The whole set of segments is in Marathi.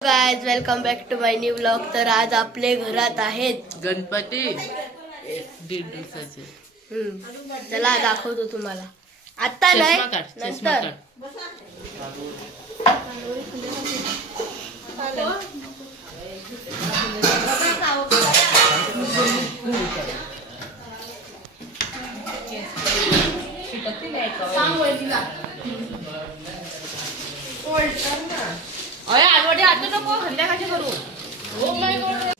Guys welcome back to my new vlog. तर आज आपले घरात आहेत गणपती 1.5 दिवसाचे। चला दाखवतो तुम्हाला। आता नाही नंतर अरे आलवडे आता नको संध्याकाळची करू। हो माय God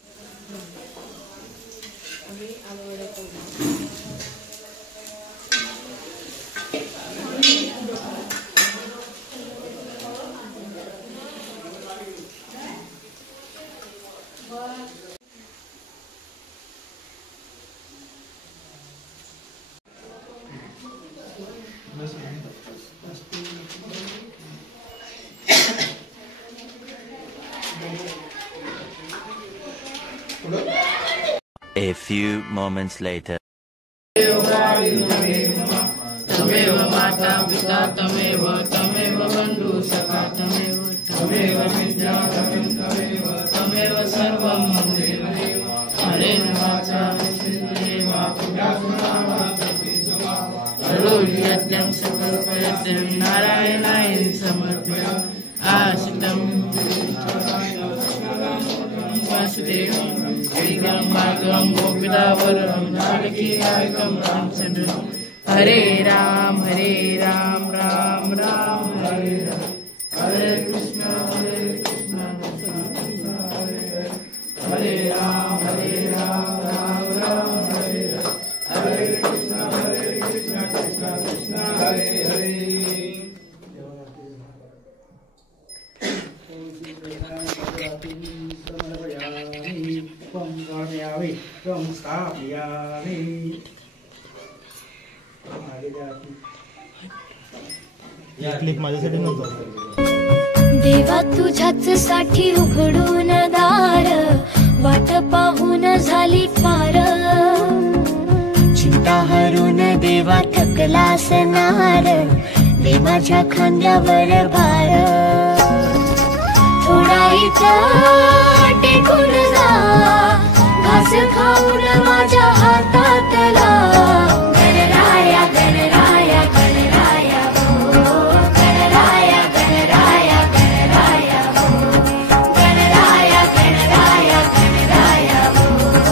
A few moments later. तमेव माता पिता तमेव बंधु सखा तमेव विद्या तमेव सर्वं ममेव हरे नमः यज्ञं सकल्पयज्ञं नारायणाय समर्पयामि आशितं वासुदेवं श्रीगं भागं गोपिकावरं जानकीनायकं रामचन्द्रं हरे राम राम राम हरे राम हरे कृष्ण कृष्ण हरे राम राम राम हरे राम हरे कृष्ण कृष्ण कृष्ण हरे हरे। देवा तुझ्याच साठी उघडून दार वाट पाहून झाली फार चिंता हरून देवा थकला सनार दे माझ्या खांद्यावर भार थोडा इथं टेकून जा घास खाऊन माझ्या हातातला गणराया गणराया गणराया हो गणराया गणराया गणराया हो गणराया गणराया गणराया हो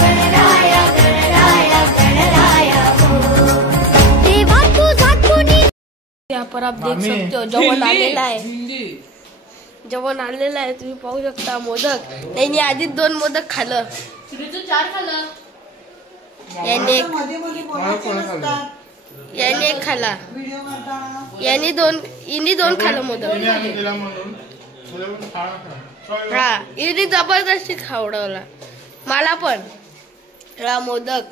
गणराया गणराया गणराया हो देवा तुझा कुणी। यहाँ पर आप देख सकते हो जेवण आलेला आहे तुम्ही पाहू शकता। मोदक त्यांनी आधी 2 मोदक खाल्लं 4 खाल्लं याने एक खाल्ला याने 2 खाल्लं मोदक। हा इनी जबरदस्ती खावडवला मला पण। हा मोदक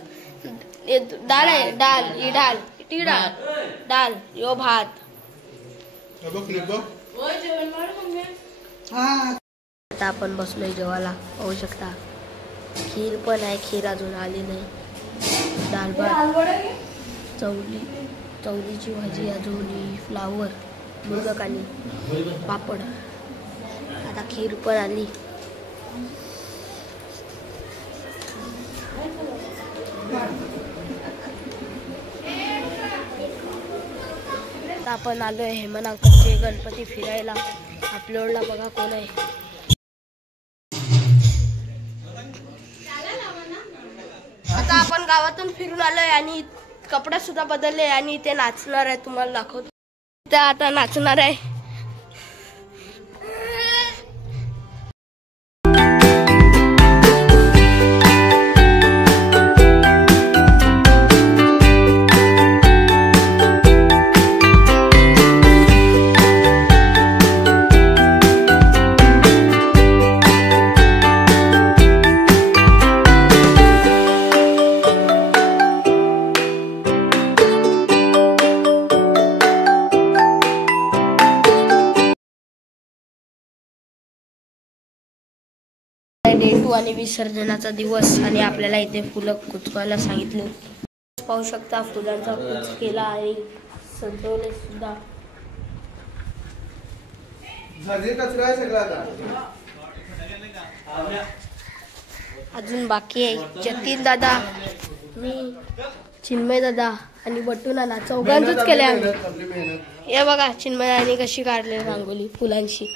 डाळ आहे डाळ यो भात। आता आपण बसलोय जेवायला पाहू शकता। खीर पण आहे, खीर अजून आली नाही। डाळ भात चवलीची भाजी अजून फ्लावर मोदक आणि पापड। आता खीर पण आली। आता आपण आलोय हेमन अंकलचे गणपती फिरायला। अपलोडला बघा कोण आहे। आता आपण गावातून फिरून आलोय आणि कपडे सुद्धा बदलले आणि इथे नाचणार आहे, तुम्हाला दाखवतो। इथे आता नाचणार आहे। डे 2 आणि विसर्जनाचा दिवस आणि आपल्याला इथे फुलं कुचवायला सांगितले। पाहू शकता फुलांचा कुच केला आणि सजवले सुद्धा। घरी कचरा आहे सगळा आता. अजून बाकी आहे जतीन दादा, मी, चिन्मय दादा आणि बट्टू नाना चौघांचंच केलंय आम्ही. आपली मेहनत. हे बघा चिन्मयाने कशी काढली रांगोली फुलांची.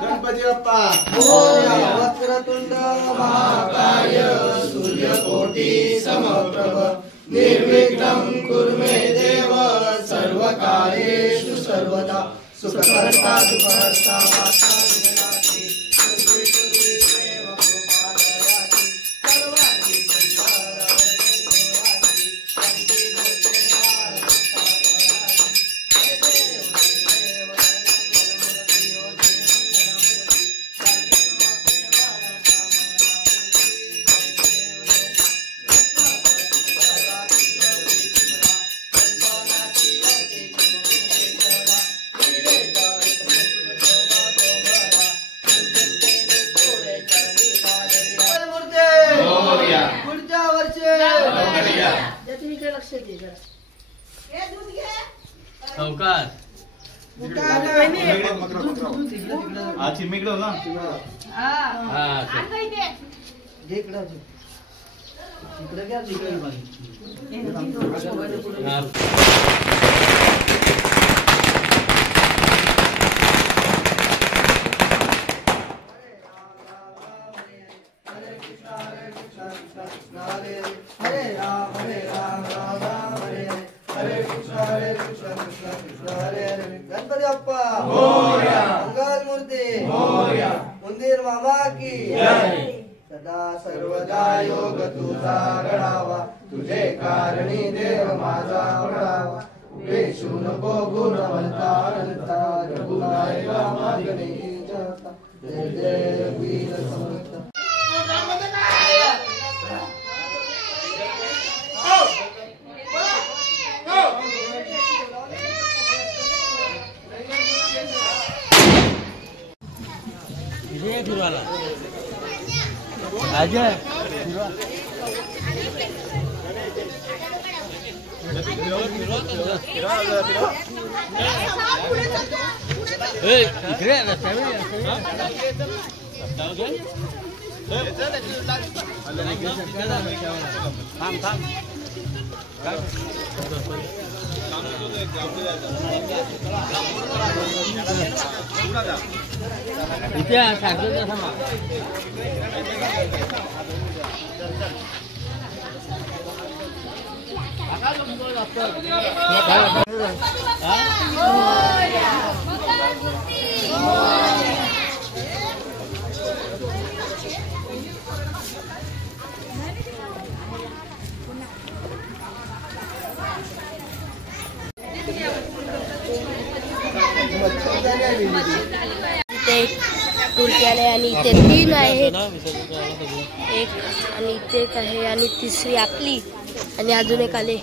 गणपती बाप्पा वक्रतुंड महाकाय सूर्यकोटि समप्रभ निर्विघ्नं कुरु मे देव सर्वकार्येषु सर्वदा सुखकर्ता दुःखहर्ता वार्ता विनाशी सुखदेव कृपादयाति सर्वांगी पुढच्या वर्षी लक्ष दे जरा. चिमिकडे ना इकडे घ्या तिकडे हरे राम राम राम हरे हरे कृष्ण कृष्ण कृष्ण हरे हरे. गणपती बाप्पा मोरया. मंगल मूर्ती मोरया. मंदिर मामा की सदा सर्वदा योग तुझा घडावा तुझे कारणी देव माझा घडावा वेशू नको गुणवंता अनंता रघुनायका मागणी जाता जय जय रघुवीर समर्थ. इथे मूर्ती आले आणि इथे 3 आहेत, एक आणि इथे एक आहे आणि तिसरी आपली आणि अजून एक आले.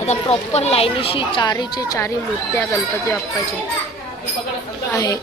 आता प्रॉपर लाईनीशी चारीचे चारी मूर्त्या गणपती बाप्पाचे आहे.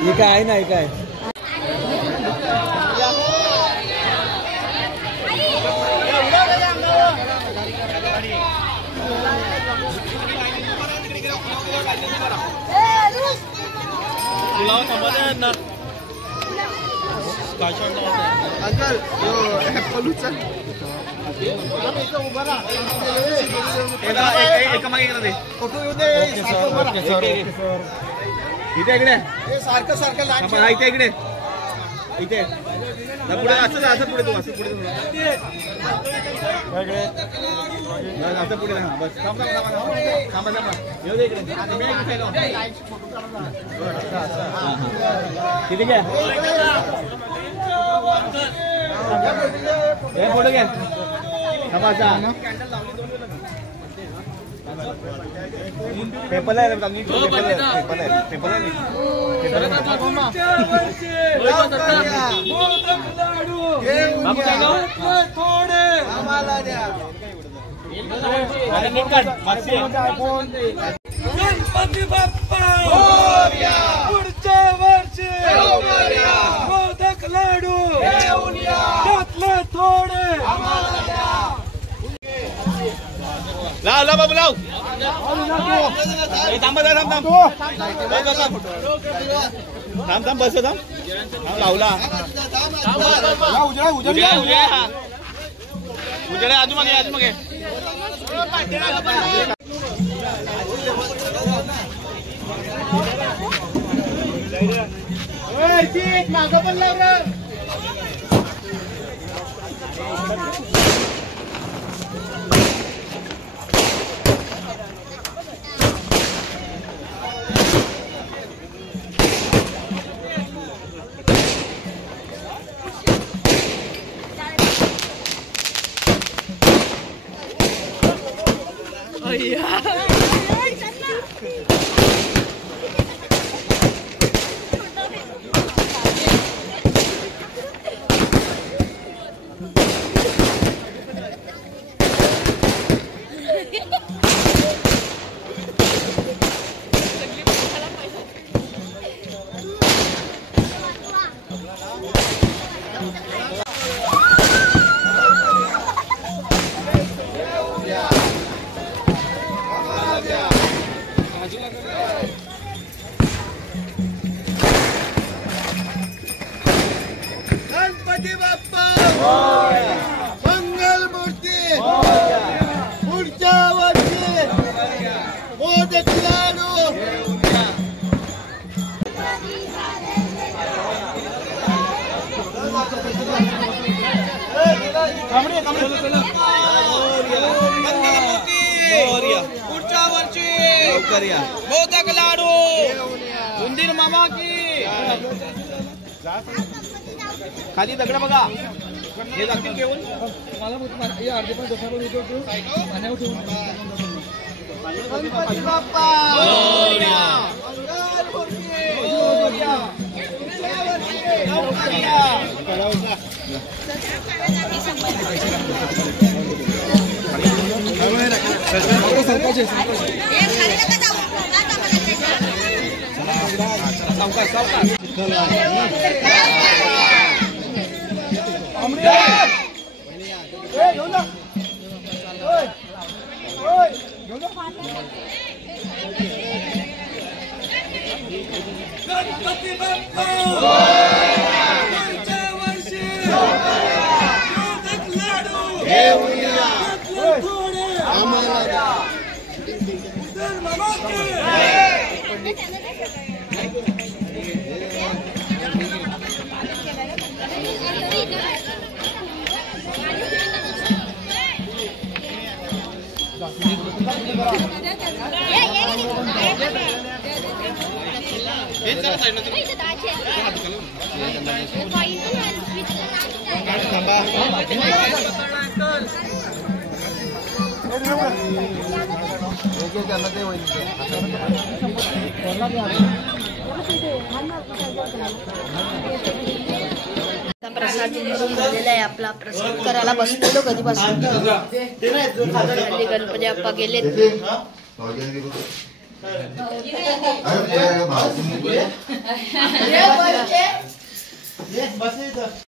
हे काय आहे ना हे काय इकडे सारखं सारखं इकडे इथे पुढे असं पुढे तू असं पुढे असं पुढे बस थांबा येऊ दे इकडे किती घ्या फोटो घ्या थांबा पेपर आहे पेपर आहे थोडे आम्हाला द्या गणपती बाप्पा पुढच्या वर्षी मोदक लाडू त्यातले थोडे लाव बाबू लाव थांब बस लावला उजळा आजू मागे मागं पण लाव गणपती बाप्पा मंगल मूर्ती पुढच्या वर्षी मोदक लाडू पुढच्या वर्षी मोदक लाडू उंदीर मामा की खाली दगड बघा हे लागतील घेऊन गणपती बाप्पा गणपती बाप्पा पुढच्या वर्षी मोदक लाडू घेऊया थोडे आम्हाला द्या प्रसाद झालेला आहे आपला प्रसाद करायला बसलेलो कधीपासून गणपती बाप्पा गेलेत. बस